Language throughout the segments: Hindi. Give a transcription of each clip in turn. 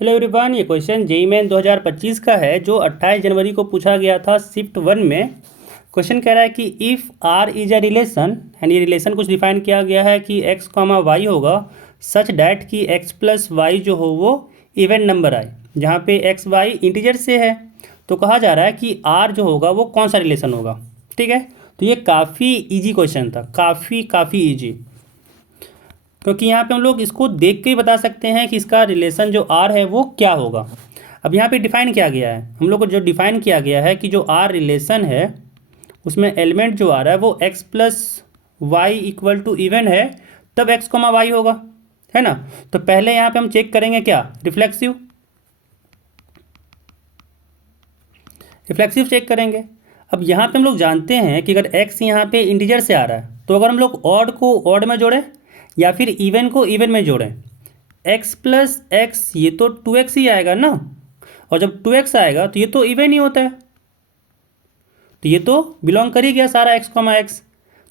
हेलो एवरीवन, ये क्वेश्चन जेईई मेन 2025 का है जो 28 जनवरी को पूछा गया था शिफ्ट 1 में। क्वेश्चन कह रहा है कि if R is a relation and ये रिलेशन कुछ डिफाइन किया गया है कि एक्स कॉमा वाई होगा सच डैट कि एक्स प्लस वाई जो हो वो इवन नंबर आए, जहाँ पे एक्स वाई इंटीजर से है। तो कहा जा रहा है कि आर जो होगा वो कौन सा रिलेशन होगा। ठीक है, तो ये काफ़ी इजी क्वेश्चन था, काफ़ी इजी, क्योंकि यहाँ पे हम लोग इसको देख के ही बता सकते हैं कि इसका रिलेशन जो आर है वो क्या होगा। अब यहाँ पे डिफाइन किया गया है, हम लोग को जो डिफाइन किया गया है कि जो आर रिलेशन है उसमें एलिमेंट जो आ रहा है वो x plus y equal to even है, तब एक्स कोमा वाई होगा, है ना। तो पहले यहाँ पे हम चेक करेंगे क्या, रिफ्लेक्सिव चेक करेंगे। अब यहाँ पे हम लोग जानते हैं कि अगर x यहाँ पे इंटीजर से आ रहा है तो अगर हम लोग ऑड को ऑड में जोड़ें या फिर इवन को इवन में जोड़ें, x प्लस एक्स ये तो 2x ही आएगा ना, और जब 2x आएगा तो ये तो इवन ही होता है, तो ये तो बिलोंग कर ही गया सारा x कॉमा एक्स,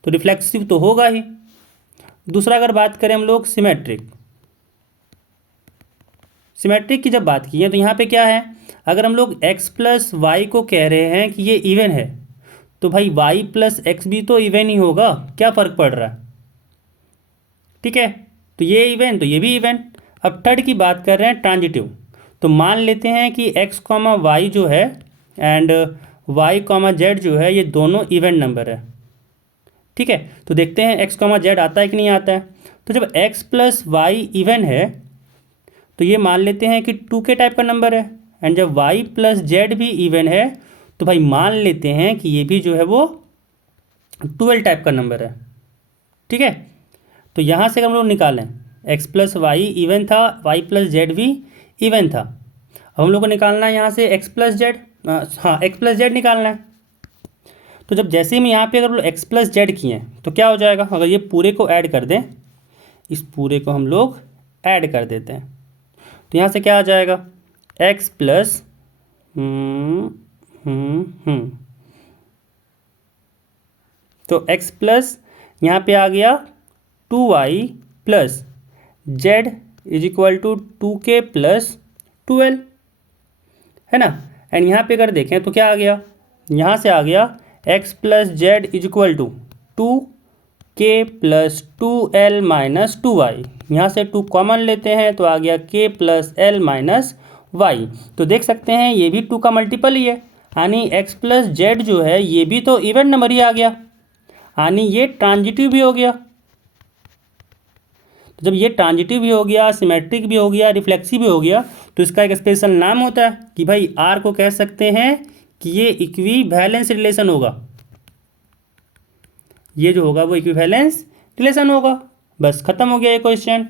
तो रिफ्लेक्सिव तो होगा ही। दूसरा अगर बात करें हम लोग सिमेट्रिक की जब बात की है तो यहाँ पे क्या है, अगर हम लोग x प्लस वाई को कह रहे हैं कि ये इवन है तो भाई y प्लस एक्स भी तो इवन ही होगा, क्या फ़र्क पड़ रहा है। ठीक है, तो ये इवन तो ये भी इवन। अब थर्ड की बात कर रहे हैं ट्रांजिटिव, तो मान लेते हैं कि x कॉमा वाई जो है एंड y कॉमा जेड जो है ये दोनों इवन नंबर है। ठीक है, तो देखते हैं x कॉमा जेड आता है कि नहीं आता है। तो जब x प्लस वाई इवन है तो ये मान लेते हैं कि 2k टाइप का नंबर है, एंड जब y प्लस जेड भी इवन है तो भाई मान लेते हैं कि ये भी जो है वो 12 टाइप का नंबर है। ठीक है, तो यहाँ से हम लोग निकालें x प्लस वाई इवन था, y प्लस जेड भी इवन था। अब हम लोग को निकालना है यहाँ से x प्लस जेड, हाँ x प्लस जेड निकालना है। तो जब जैसे ही हम यहाँ पे अगर हम लोग x प्लस जेड किए तो क्या हो जाएगा, अगर ये पूरे को ऐड कर दें, इस पूरे को हम लोग ऐड कर देते हैं तो यहाँ से क्या आ जाएगा, x प्लस तो x प्लस यहाँ पे आ गया 2y plus z is equal to 2k plus 12, है ना। एंड यहाँ पे अगर देखें तो क्या आ गया, यहाँ से आ गया x plus z is equal to 2k plus 2l minus 2y, यहाँ से 2 कॉमन लेते हैं तो आ गया k plus l minus y। तो देख सकते हैं ये भी 2 का मल्टीपल ही है, यानी x प्लस जेड जो है ये भी तो इवन नंबर ही आ गया, यानी ये ट्रांजिटिव भी हो गया। तो जब ये ट्रांजिटिव भी हो गया, सिमेट्रिक भी हो गया, रिफ्लेक्सिव भी हो गया, तो इसका एक स्पेशल नाम होता है कि भाई आर को कह सकते हैं कि ये इक्विवेलेंस रिलेशन होगा, ये जो होगा वो इक्विवेलेंस रिलेशन होगा। बस खत्म हो गया ये क्वेश्चन।